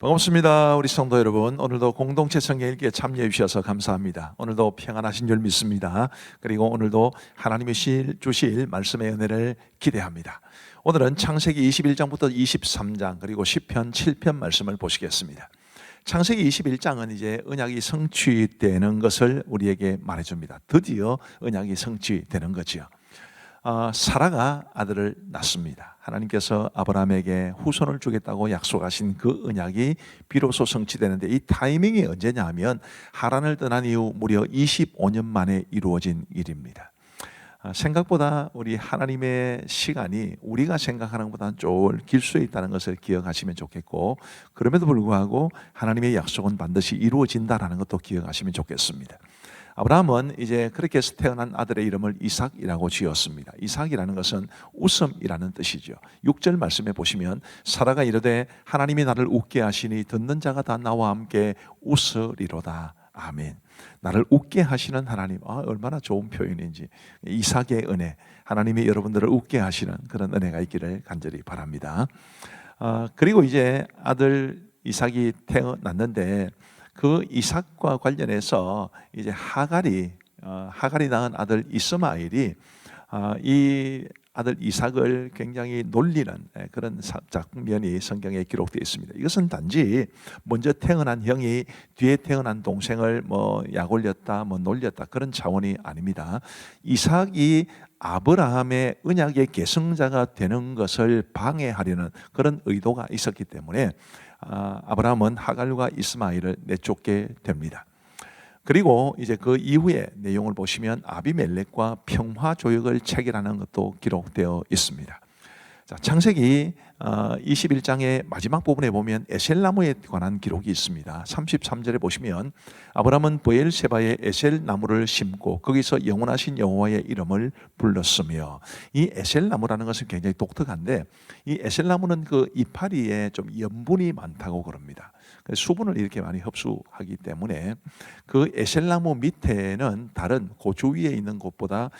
반갑습니다. 우리 성도 여러분, 오늘도 공동체 성경 읽기에 참여해 주셔서 감사합니다. 오늘도 평안하신 줄 믿습니다. 그리고 오늘도 하나님이 주실 말씀의 은혜를 기대합니다. 오늘은 창세기 21장부터 23장 그리고 시편 7편 말씀을 보시겠습니다. 창세기 21장은 이제 언약이 성취되는 것을 우리에게 말해줍니다. 드디어 언약이 성취되는 거지요. 사라가 아들을 낳습니다. 하나님께서 아브라함에게 후손을 주겠다고 약속하신 그 언약이 비로소 성취되는데, 이 타이밍이 언제냐 하면 하란을 떠난 이후 무려 25년 만에 이루어진 일입니다. 생각보다 우리 하나님의 시간이 우리가 생각하는 것보다는 좀 길 수 있다는 것을 기억하시면 좋겠고, 그럼에도 불구하고 하나님의 약속은 반드시 이루어진다는 것도 기억하시면 좋겠습니다. 아브라함은 이제 그렇게 해서 태어난 아들의 이름을 이삭이라고 지었습니다. 이삭이라는 것은 웃음이라는 뜻이죠. 6절 말씀에 보시면 사라가 이르되 하나님이 나를 웃게 하시니 듣는 자가 다 나와 함께 웃으리로다. 아멘. 나를 웃게 하시는 하나님, 얼마나 좋은 표현인지. 이삭의 은혜, 하나님이 여러분들을 웃게 하시는 그런 은혜가 있기를 간절히 바랍니다. 그리고 이제 아들 이삭이 태어났는데, 그 이삭과 관련해서 이제 하갈이 낳은 아들 이스마엘이 이 아들 이삭을 굉장히 놀리는 그런 장면이 성경에 기록되어 있습니다. 이것은 단지 먼저 태어난 형이 뒤에 태어난 동생을 약 올렸다, 놀렸다, 그런 차원이 아닙니다. 이삭이 아브라함의 언약의 계승자가 되는 것을 방해하려는 그런 의도가 있었기 때문에 아브라함은 하갈과 이스마엘을 내쫓게 됩니다. 그리고 이제 그 이후의 내용을 보시면 아비멜렉과 평화 조약을 체결하는 것도 기록되어 있습니다. 자, 창세기 21장의 마지막 부분에 보면 에셀나무에 관한 기록이 있습니다. 33절에 보시면 아브라함은 브엘세바에 에셀나무를 심고 거기서 영원하신 여호와의 이름을 불렀으며, 이 에셀나무라는 것은 굉장히 독특한데, 이 에셀나무는 그 이파리에 좀 염분이 많다고 그럽니다. 수분을 이렇게 많이 흡수하기 때문에 그 에셀나무 밑에는 다른 그 주위에 있는 곳보다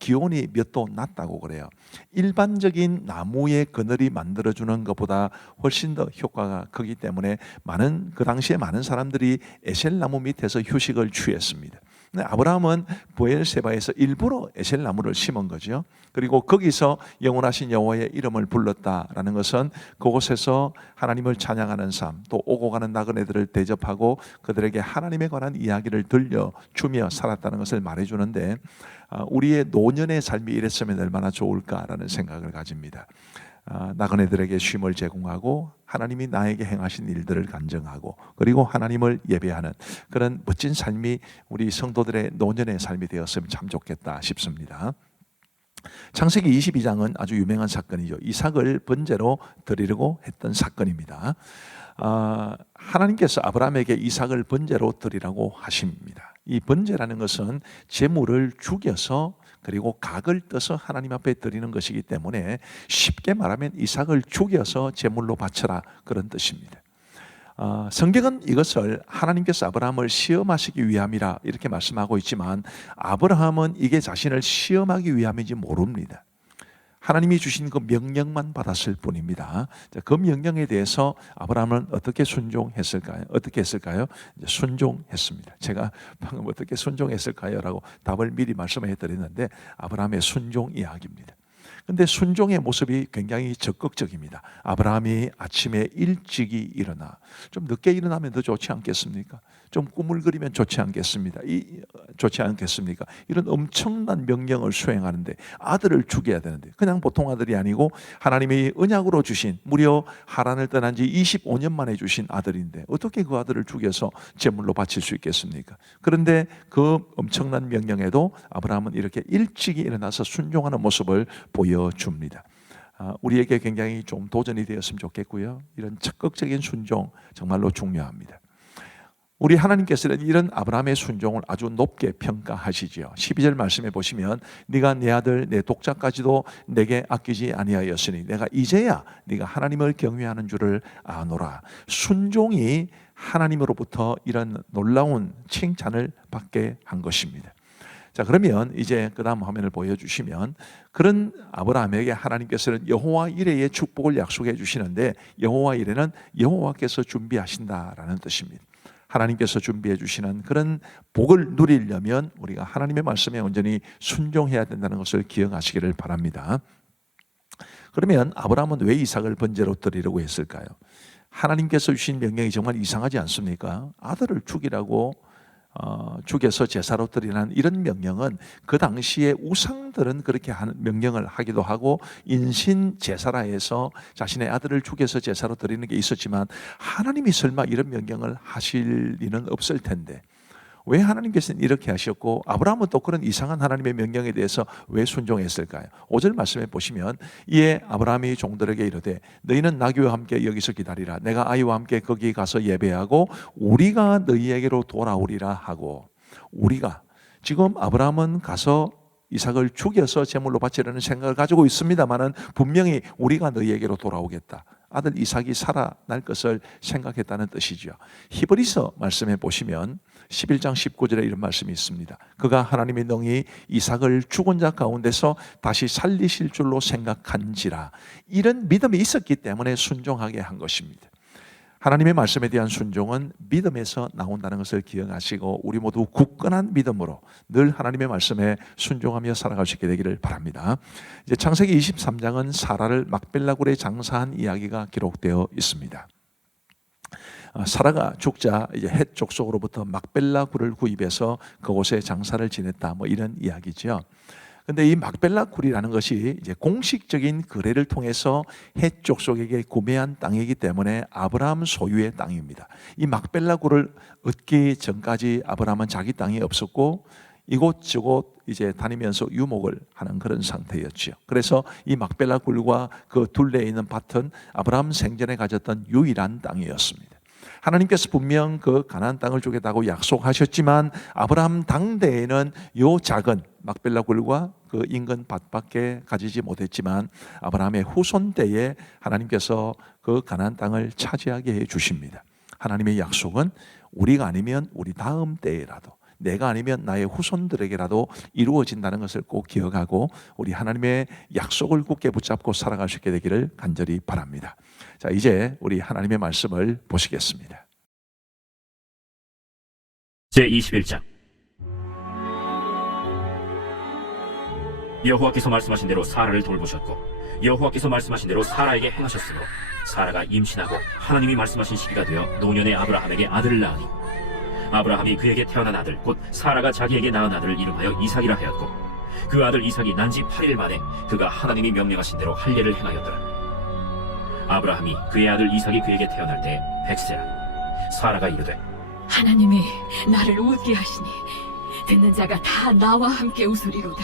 기온이 몇 도 낮다고 그래요. 일반적인 나무의 그늘이 만들어주는 것보다 훨씬 더 효과가 크기 때문에 그 당시에 많은 사람들이 에셀나무 밑에서 휴식을 취했습니다. 아브라함은 브엘세바에서 일부러 에셀나무를 심은 거죠. 그리고 거기서 영원하신 여호와의 이름을 불렀다라는 것은 그곳에서 하나님을 찬양하는 삶, 또 오고 가는 나그네들을 대접하고 그들에게 하나님에 관한 이야기를 들려주며 살았다는 것을 말해주는데, 우리의 노년의 삶이 이랬으면 얼마나 좋을까라는 생각을 가집니다. 나그네들에게 쉼을 제공하고 하나님이 나에게 행하신 일들을 간증하고 그리고 하나님을 예배하는 그런 멋진 삶이 우리 성도들의 노년의 삶이 되었으면 참 좋겠다 싶습니다. 창세기 22장은 아주 유명한 사건이죠. 이삭을 번제로 드리려고 했던 사건입니다. 하나님께서 아브라함에게 이삭을 번제로 드리라고 하십니다. 이 번제라는 것은 제물을 죽여서 그리고 각을 떠서 하나님 앞에 드리는 것이기 때문에 쉽게 말하면 이삭을 죽여서 제물로 바쳐라, 그런 뜻입니다. 성경은 이것을 하나님께서 아브라함을 시험하시기 위함이라 이렇게 말씀하고 있지만, 아브라함은 이게 자신을 시험하기 위함인지 모릅니다. 하나님이 주신 그 명령만 받았을 뿐입니다. 그 명령에 대해서 아브라함은 어떻게 순종했을까요? 어떻게 했을까요? 순종했습니다. 제가 방금 어떻게 순종했을까요? 라고 답을 미리 말씀해 드렸는데, 아브라함의 순종 이야기입니다. 근데 순종의 모습이 굉장히 적극적입니다. 아브라함이 아침에 일찍이 일어나, 좀 늦게 일어나면 더 좋지 않겠습니까? 좀 꿈을 그리면 좋지 않겠습니까? 이런 엄청난 명령을 수행하는데, 아들을 죽여야 되는데, 그냥 보통 아들이 아니고 하나님이 언약으로 주신, 무려 하란을 떠난 지 25년 만에 주신 아들인데 어떻게 그 아들을 죽여서 제물로 바칠 수 있겠습니까? 그런데 그 엄청난 명령에도 아브라함은 이렇게 일찍이 일어나서 순종하는 모습을 보여줍니다. 우리에게 굉장히 좀 도전이 되었으면 좋겠고요. 이런 적극적인 순종 정말로 중요합니다. 우리 하나님께서는 이런 아브라함의 순종을 아주 높게 평가하시지요. 12절 말씀에 보시면 네가 내 아들 내 독자까지도 내게 아끼지 아니하였으니 내가 이제야 네가 하나님을 경외하는 줄을 아노라. 순종이 하나님으로부터 이런 놀라운 칭찬을 받게 한 것입니다. 자, 그러면 이제 그 다음 화면을 보여주시면 그런 아브라함에게 하나님께서는 여호와 이레의 축복을 약속해 주시는데 여호와 이레는 여호와께서 준비하신다라는 뜻입니다. 하나님께서 준비해 주시는 그런 복을 누리려면 우리가 하나님의 말씀에 온전히 순종해야 된다는 것을 기억하시기를 바랍니다. 그러면 아브라함은 왜 이삭을 번제로 드리려고 했을까요? 하나님께서 주신 명령이 정말 이상하지 않습니까? 아들을 죽이라고 죽여서 제사로 드리라는 이런 명령은 그 당시에 우상들은 그렇게 하는 명령을 하기도 하고 인신 제사라 해서 자신의 아들을 죽여서 제사로 드리는 게 있었지만 하나님이 설마 이런 명령을 하실 리는 없을 텐데 왜 하나님께서는 이렇게 하셨고 아브라함은 또 그런 이상한 하나님의 명령에 대해서 왜 순종했을까요? 5절 말씀에 보시면 이에 아브라함이 종들에게 이르되 너희는 나귀와 함께 여기서 기다리라 내가 아이와 함께 거기 가서 예배하고 우리가 너희에게로 돌아오리라 하고 우리가 지금 아브라함은 가서 이삭을 죽여서 제물로 바치려는 생각을 가지고 있습니다만은 분명히 우리가 너희에게로 돌아오겠다. 아들 이삭이 살아날 것을 생각했다는 뜻이죠. 히브리서 말씀해 보시면 11장 19절에 이런 말씀이 있습니다. 그가 하나님의 능히 이삭을 죽은 자 가운데서 다시 살리실 줄로 생각한지라. 이런 믿음이 있었기 때문에 순종하게 한 것입니다. 하나님의 말씀에 대한 순종은 믿음에서 나온다는 것을 기억하시고 우리 모두 굳건한 믿음으로 늘 하나님의 말씀에 순종하며 살아갈 수 있게 되기를 바랍니다. 이제 창세기 23장은 사라를 막벨라 굴에 장사한 이야기가 기록되어 있습니다. 사라가 죽자 이제 헷 족속으로부터 막벨라 굴을 구입해서 그곳에 장사를 지냈다 뭐 이런 이야기죠. 근데 이 막벨라 굴이라는 것이 이제 공식적인 거래를 통해서 헷 족속에게 구매한 땅이기 때문에 아브라함 소유의 땅입니다. 이 막벨라 굴을 얻기 전까지 아브라함은 자기 땅이 없었고 이곳저곳 이제 다니면서 유목을 하는 그런 상태였죠. 그래서 이 막벨라 굴과 그 둘레에 있는 밭은 아브라함 생전에 가졌던 유일한 땅이었습니다. 하나님께서 분명 그 가나안 땅을 주겠다고 약속하셨지만 아브라함 당대에는 요 작은 막벨라 굴과 그 인근 밭밖에 가지지 못했지만 아브라함의 후손 때에 하나님께서 그 가나안 땅을 차지하게 해 주십니다. 하나님의 약속은 우리가 아니면 우리 다음 때에라도 내가 아니면 나의 후손들에게라도 이루어진다는 것을 꼭 기억하고 우리 하나님의 약속을 굳게 붙잡고 살아갈 수 있게 되기를 간절히 바랍니다. 자, 이제 우리 하나님의 말씀을 보시겠습니다. 제21장 여호와께서 말씀하신 대로 사라를 돌보셨고 여호와께서 말씀하신 대로 사라에게 행하셨으므로 사라가 임신하고 하나님이 말씀하신 시기가 되어 노년의 아브라함에게 아들을 낳으니 아브라함이 그에게 태어난 아들 곧 사라가 자기에게 낳은 아들을 이름하여 이삭이라 하였고 그 아들 이삭이 난 지 8일 만에 그가 하나님이 명령하신 대로 할례를 행하였더라. 아브라함이 그의 아들 이삭이 그에게 태어날 때 100세라. 사라가 이르되 하나님이 나를 웃게 하시니 듣는 자가 다 나와 함께 웃으리로다.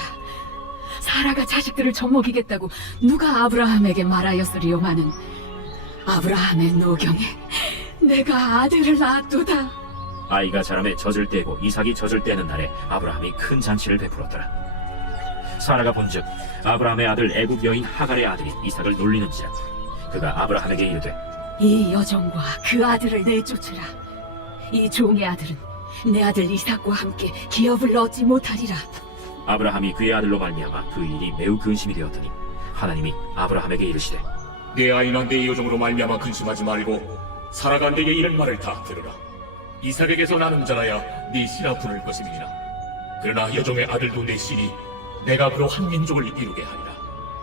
사라가 자식들을 젖먹이겠다고 누가 아브라함에게 말하였으리요마는 아브라함의 노경에 내가 아들을 낳았도다. 아이가 자라매 젖을 떼고 이삭이 젖을 떼는 날에 아브라함이 큰 잔치를 베풀었더라. 사라가 본즉 아브라함의 아들 애굽 여인 하갈의 아들이 이삭을 놀리는지라. 그가 아브라함에게 이르되 이 여종과 그 아들을 내쫓으라. 이 종의 아들은 내 아들 이삭과 함께 기업을 얻지 못하리라. 아브라함이 그의 아들로 말미암아 그 일이 매우 근심이 되었더니 하나님이 아브라함에게 이르시되 내 아이나 내 여종으로 말미암아 근심하지 말고 사라가 내게 이런 말을 다 들으라. 이삭에게서 나는 자라야 네 씨라 부를 것임이니라. 그러나 여종의 아들도 내 씨니 내가 그로 한 민족을 이루게 하리라.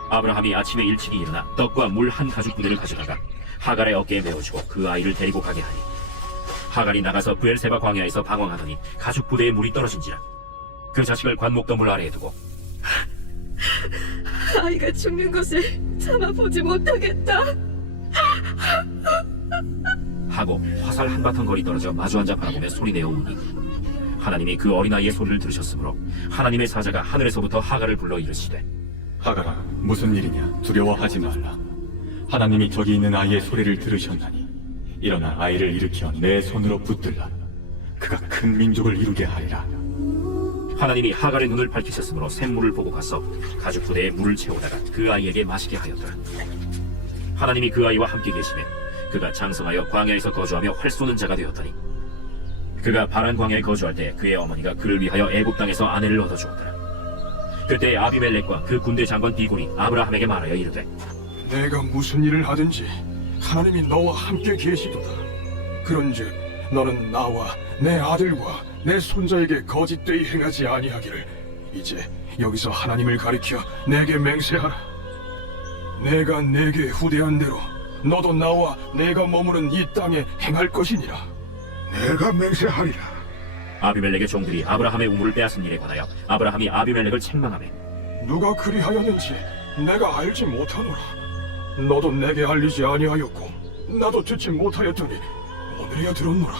아브라함이 아침에 일찍이 일어나 떡과 물 한 가죽 부대를 가져다가 하갈의 어깨에 메어주고 그 아이를 데리고 가게 하니 하갈이 나가서 브엘세바 광야에서 방황하더니 가죽 부대에 물이 떨어진지라. 그 자식을 관목더물 아래에 두고 아이가 죽는 것을 참아보지 못하겠다 하고 화살 한바탕 거리 떨어져 마주 앉아 바라보며 소리내어 우니 하나님이 그 어린아이의 소리를 들으셨으므로 하나님의 사자가 하늘에서부터 하갈을 불러 이르시되 하갈아, 무슨 일이냐? 두려워하지 말라. 하나님이 저기 있는 아이의 소리를 들으셨나니 일어나 아이를 일으켜 내 손으로 붙들라. 그가 큰 민족을 이루게 하리라. 하나님이 하갈의 눈을 밝히셨으므로 샘물을 보고 가서 가죽 부대에 물을 채우다가 그 아이에게 마시게 하였더라. 하나님이 그 아이와 함께 계시매 그가 장성하여 광야에서 거주하며 활 쏘는 자가 되었더니 그가 바란 광야에 거주할 때 그의 어머니가 그를 위하여 애굽 땅에서 아내를 얻어 주었더라. 그때 아비멜렉과 그 군대 장관 비골이 아브라함에게 말하여 이르되 내가 무슨 일을 하든지 하나님이 너와 함께 계시도다. 그런즉 너는 나와 내 아들과 내 손자에게 거짓되이 행하지 아니하기를 이제 여기서 하나님을 가리켜 내게 맹세하라. 내가 내게 후대한 대로 너도 나와 내가 머무는 이 땅에 행할 것이니라. 내가 맹세하리라. 아비멜렉의 종들이 아브라함의 우물을 빼앗은 일에 관하여 아브라함이 아비멜렉을 책망하매 누가 그리하였는지 내가 알지 못하노라. 너도 내게 알리지 아니하였고 나도 듣지 못하였더니 오늘이야 들었노라.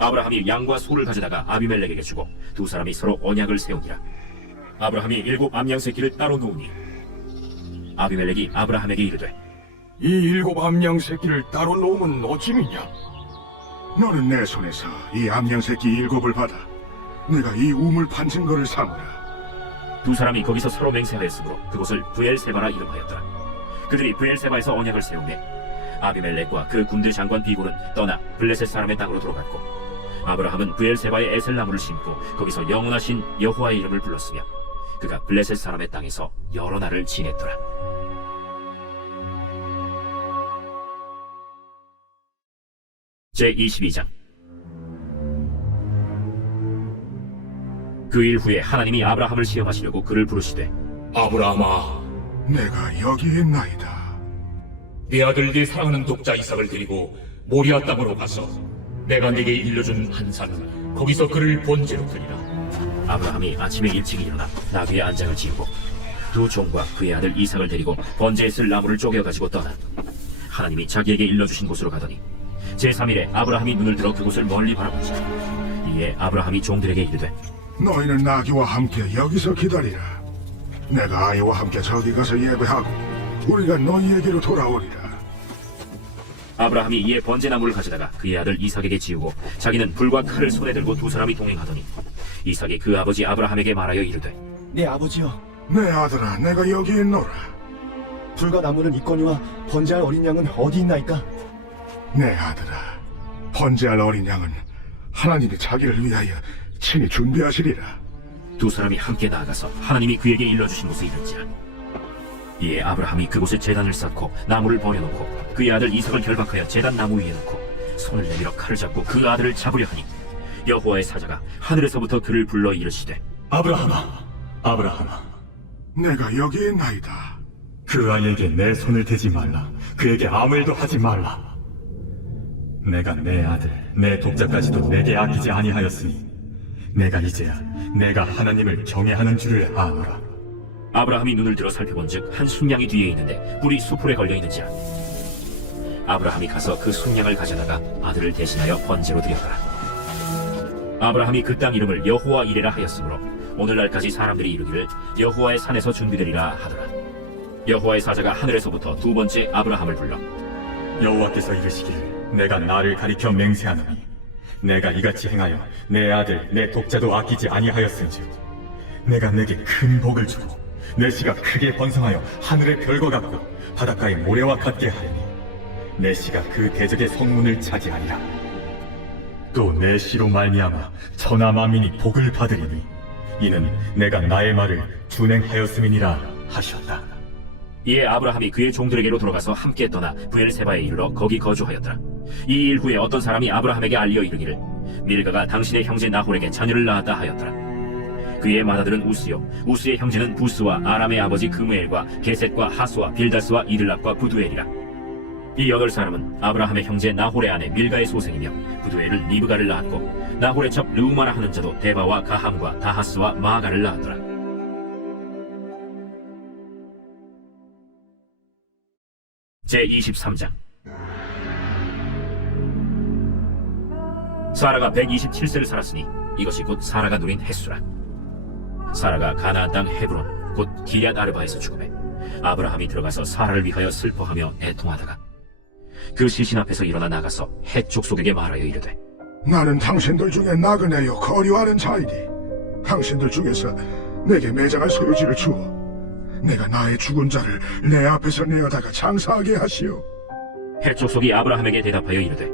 아브라함이 양과 소를 가져다가 아비멜렉에게 주고 두 사람이 서로 언약을 세우니라. 아브라함이 7 암양 새끼를 따로 놓으니 아비멜렉이 아브라함에게 이르되 이 7 암양 새끼를 따로 놓으면 어찌미냐? 너는 내 손에서 이 암양 새끼 7을 받아 내가 이 우물 판 증거를 삼으라. 두 사람이 거기서 서로 맹세하였으므로 그곳을 브엘세바라 이름하였더라. 그들이 브엘세바에서 언약을 세우매 아비멜렉과 그 군대 장관 비골은 떠나 블레셋 사람의 땅으로 들어갔고 아브라함은 브엘세바에 에셀나무를 심고 거기서 영원하신 여호와의 이름을 불렀으며 그가 블레셋 사람의 땅에서 여러 날을 지냈더라. 제22장. 그 일 후에 하나님이 아브라함을 시험하시려고 그를 부르시되 아브라함아, 내가 여기에 있나이다. 네 아들 네 사랑하는 독자 이삭을 데리고 모리아 땅으로 가서 내가 네게 일러준 한 산 거기서 그를 번제로 드리라. 아브라함이 아침에 일찍 일어나 나귀의 안장을 지우고 두 종과 그의 아들 이삭을 데리고 번제에 쓸 나무를 쪼개어가지고 떠나 하나님이 자기에게 일러주신 곳으로 가더니 제3일에 아브라함이 눈을 들어 그곳을 멀리 바라보자. 이에 아브라함이 종들에게 이르되 너희는 나귀와 함께 여기서 기다리라. 내가 아이와 함께 저기 가서 예배하고 우리가 너희에게로 돌아오리라. 아브라함이 이에 번제나무를 가져다가 그의 아들 이삭에게 지우고 자기는 불과 칼을 손에 들고 두 사람이 동행하더니 이삭이 그 아버지 아브라함에게 말하여 이르되 내 아버지여, 내 아들아, 내가 여기에 있노라. 불과 나무는 있거니와 번제할 어린 양은 어디 있나이까? 내 아들아, 번제할 어린 양은 하나님이 자기를 위하여 친히 준비하시리라. 두 사람이 함께 나아가서 하나님이 그에게 일러주신 곳에 이른지라. 이에 아브라함이 그곳에 제단을 쌓고 나무를 버려놓고 그의 아들 이삭을 결박하여 제단 나무 위에 놓고 손을 내밀어 칼을 잡고 그 아들을 잡으려 하니 여호와의 사자가 하늘에서부터 그를 불러 이르시되 아브라함아, 아브라함아, 내가 여기에 있나이다. 그 아이에게 내 손을 대지 말라. 그에게 아무 일도 하지 말라. 내가 내 아들, 내 독자까지도 내게 아끼지 아니하였으니 내가 이제야 내가 하나님을 경외하는 줄을 아노라. 아브라함이 눈을 들어 살펴본즉 한 순양이 뒤에 있는데 뿔이 수풀에 걸려 있는지라. 아브라함이 가서 그 순양을 가져다가 아들을 대신하여 번제로 드렸더라. 아브라함이 그 땅 이름을 여호와 이레라 하였으므로 오늘날까지 사람들이 이르기를 여호와의 산에서 준비되리라 하더라. 여호와의 사자가 하늘에서부터 두 번째 아브라함을 불러 여호와께서 이르시기를 내가 나를 가리켜 맹세하노니 내가 이같이 행하여 내 아들, 내 독자도 아끼지 아니하였은즉 내가 내게 큰 복을 주고 내 씨가 크게 번성하여 하늘의 별과 같고 바닷가의 모래와 같게 하리니 내 씨가 그 대적의 성문을 차지하리라. 또 내 씨로 말미암아 천하 만민이 복을 받으리니 이는 내가 나의 말을 준행하였음이니라 하셨다. 이에 아브라함이 그의 종들에게로 돌아가서 함께 떠나 브엘세바에 이르러 거기 거주하였더라. 이 일 후에 어떤 사람이 아브라함에게 알려 이르기를 밀가가 당신의 형제 나홀에게 자녀를 낳았다 하였더라. 그의 맏아들은 우스요, 우스의 형제는 부스와 아람의 아버지 그무엘과 게셋과 하수와 빌다스와 이들랍과 부두엘이라. 이 8사람은 아브라함의 형제 나홀의 아내 밀가의 소생이며 부두엘은 리브가를 낳았고 나홀의 첩 르우마라 하는 자도 데바와 가함과 다하스와 마아가를 낳았더라. 제23장. 사라가 127세를 살았으니 이것이 곧 사라가 누린 햇수라. 사라가 가나안 땅 헤브론 곧 기럇 아르바에서 죽음에 아브라함이 들어가서 사라를 위하여 슬퍼하며 애통하다가 그 시신 앞에서 일어나 나가서 헷 족속에게 말하여 이르되 나는 당신들 중에 나그네요 거류하는 자이니 당신들 중에서 내게 매장할 소유지를 주어 내가 나의 죽은 자를 내 앞에서 내어다가 장사하게 하시오. 헷 족속이 아브라함에게 대답하여 이르되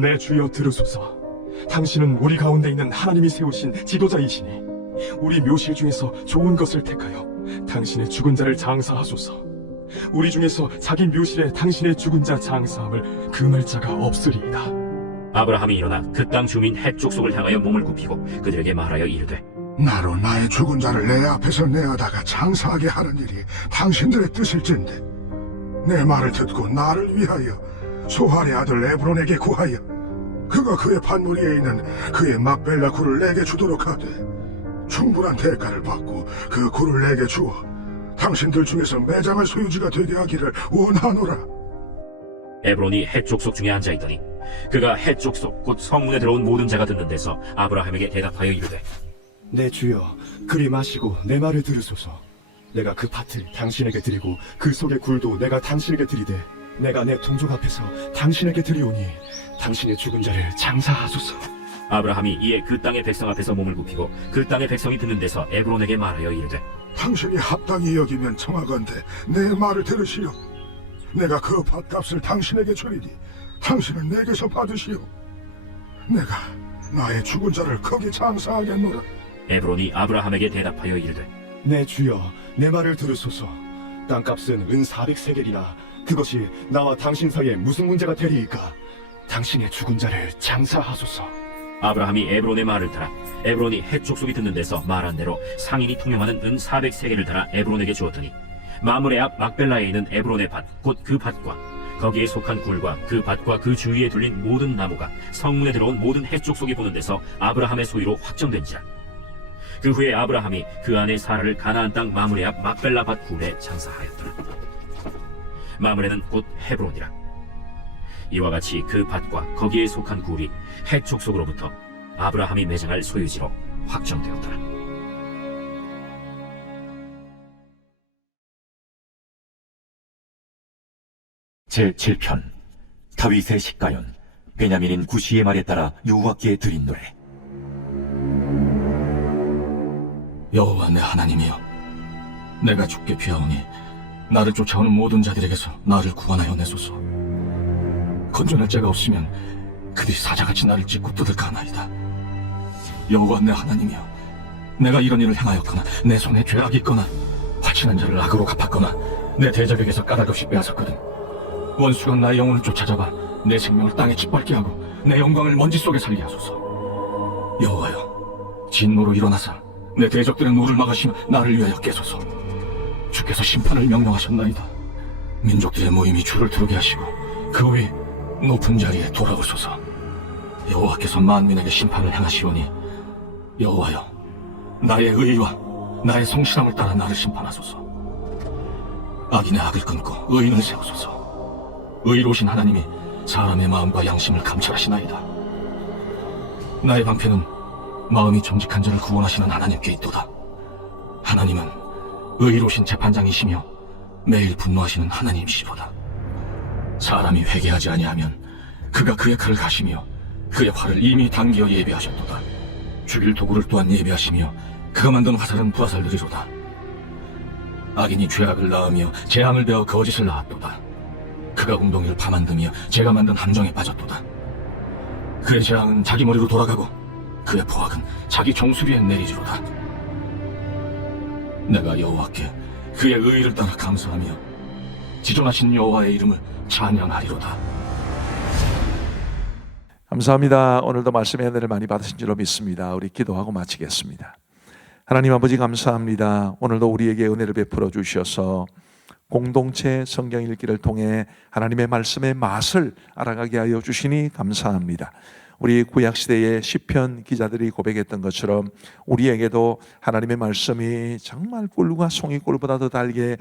내 주여 들으소서. 당신은 우리 가운데 있는 하나님이 세우신 지도자이시니 우리 묘실 중에서 좋은 것을 택하여 당신의 죽은 자를 장사하소서. 우리 중에서 자기 묘실에 당신의 죽은 자 장사함을 금할 자가 없으리이다. 아브라함이 일어나 그 땅 주민 헷 족속을 향하여 몸을 굽히고 그들에게 말하여 이르되 나로 나의 죽은 자를 내 앞에서 내어다가 장사하게 하는 일이 당신들의 뜻일진데 내 말을 듣고 나를 위하여 소할의 아들 에브론에게 구하여 그가 그의 판무리에 있는 그의 막벨라 굴을 내게 주도록 하되 충분한 대가를 받고 그 굴을 내게 주어 당신들 중에서 매장할 소유지가 되게 하기를 원하노라. 에브론이 헷 족속 중에 앉아있더니 그가 헷 족속 곧 성문에 들어온 모든 자가 듣는 데서 아브라함에게 대답하여 이르되 내 주여, 그리 마시고 내 말을 들으소서. 내가 그 밭을 당신에게 드리고 그 속의 굴도 내가 당신에게 드리되 내가 내 동족 앞에서 당신에게 드리오니 당신의 죽은 자를 장사하소서. 아브라함이 이에 그 땅의 백성 앞에서 몸을 굽히고 그 땅의 백성이 듣는 데서 에브론에게 말하여 이르되 당신이 합당히 여기면 청하건대 내 말을 들으시오. 내가 그 밭값을 당신에게 주리니 당신은 내게서 받으시오. 내가 나의 죽은 자를 거기 장사하겠노라. 에브론이 아브라함에게 대답하여 이르되 내 주여, 내 말을 들으소서. 땅값은 은 400세겔이나 그것이 나와 당신 사이에 무슨 문제가 되리이까? 당신의 죽은 자를 장사하소서. 아브라함이 에브론의 말을 따라 에브론이 헷 족속이 듣는 데서 말한 대로 상인이 통용하는 은 400세겔을 따라 에브론에게 주었더니 마므레 앞 막벨라에 있는 에브론의 밭 곧 그 밭과 거기에 속한 굴과 그 밭과 그 주위에 둘린 모든 나무가 성문에 들어온 모든 헷 족속이 보는 데서 아브라함의 소유로 확정된지라. 그 후에 아브라함이 그 아내 사라를 가나안 땅 마므레 앞 막벨라 밭 굴에 장사하였더라. 마므레는 곧 헤브론이라. 이와 같이 그 밭과 거기에 속한 굴이 헷 족속으로부터 아브라함이 매장할 소유지로 확정되었더라. 제7편 다윗의 식가연 베냐민인 구시의 말에 따라 여호와께 드린 노래. 여호와 내 하나님이여, 내가 죽게 피하오니 나를 쫓아오는 모든 자들에게서 나를 구원하여 내소서. 건져낼 자가 없으면 그들이 사자같이 나를 찢고 뜯을까나이다. 여호와 내 하나님이여, 내가 이런 일을 행하였거나 내 손에 죄악이 있거나 화친한 자를 악으로 갚았거나 내 대적에게서 까닭없이 빼앗았거든 원수가 나의 영혼을 쫓아잡아 내 생명을 땅에 짓밟게 하고 내 영광을 먼지 속에 살게 하소서. 여호와여, 진노로 일어나사 내 대적들의 노를 막으시며 나를 위하여 깨소서. 주께서 심판을 명령하셨나이다. 민족들의 모임이 주를 두르게 하시고 그 위 높은 자리에 돌아오소서. 여호와께서 만민에게 심판을 행하시오니 여호와여, 나의 의와 나의 성실함을 따라 나를 심판하소서. 악인의 악을 끊고 의인을 세우소서. 의로우신 하나님이 사람의 마음과 양심을 감찰하시나이다. 나의 방패는 마음이 정직한 자를 구원하시는 하나님께 있도다. 하나님은 의로우신 재판장이시며 매일 분노하시는 하나님이시로다. 사람이 회개하지 아니하면 그가 그의 칼을 가시며 그의 활을 이미 당기어 예비하셨도다. 죽일 도구를 또한 예비하시며 그가 만든 화살은 불화살들이로다. 악인이 죄악을 낳으며 재앙을 베어 거짓을 낳았도다. 그가 웅덩이를 파만드며 제가 만든 함정에 빠졌도다. 그의 재앙은 자기 머리로 돌아가고 그의 포악은 자기 종수리에 내리리로다. 내가 여호와께 그의 의의를 따라 감사하며 지존하신 여호와의 이름을 찬양하리로다. 감사합니다. 오늘도 말씀의 은혜를 많이 받으신 줄로 믿습니다. 우리 기도하고 마치겠습니다. 하나님 아버지 감사합니다. 오늘도 우리에게 은혜를 베풀어 주셔서 공동체 성경 읽기를 통해 하나님의 말씀의 맛을 알아가게 하여 주시니 감사합니다. 우리 구약시대의 시편 기자들이 고백했던 것처럼 우리에게도 하나님의 말씀이 정말 꿀과 송이꿀보다 더 달게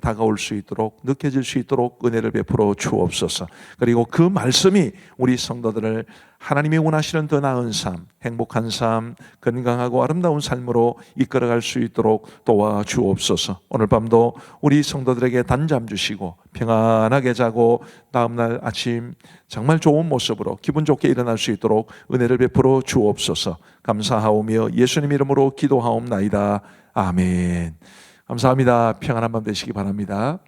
다가올 수 있도록 느껴질 수 있도록 은혜를 베풀어 주옵소서. 그리고 그 말씀이 우리 성도들을 하나님이 원하시는 더 나은 삶, 행복한 삶, 건강하고 아름다운 삶으로 이끌어갈 수 있도록 도와주옵소서. 오늘 밤도 우리 성도들에게 단잠 주시고 평안하게 자고 다음날 아침 정말 좋은 모습으로 기분 좋게 일어날 수 있도록 은혜를 베풀어 주옵소서. 감사하오며 예수님 이름으로 기도하옵나이다. 아멘. 감사합니다. 평안한 밤 되시기 바랍니다.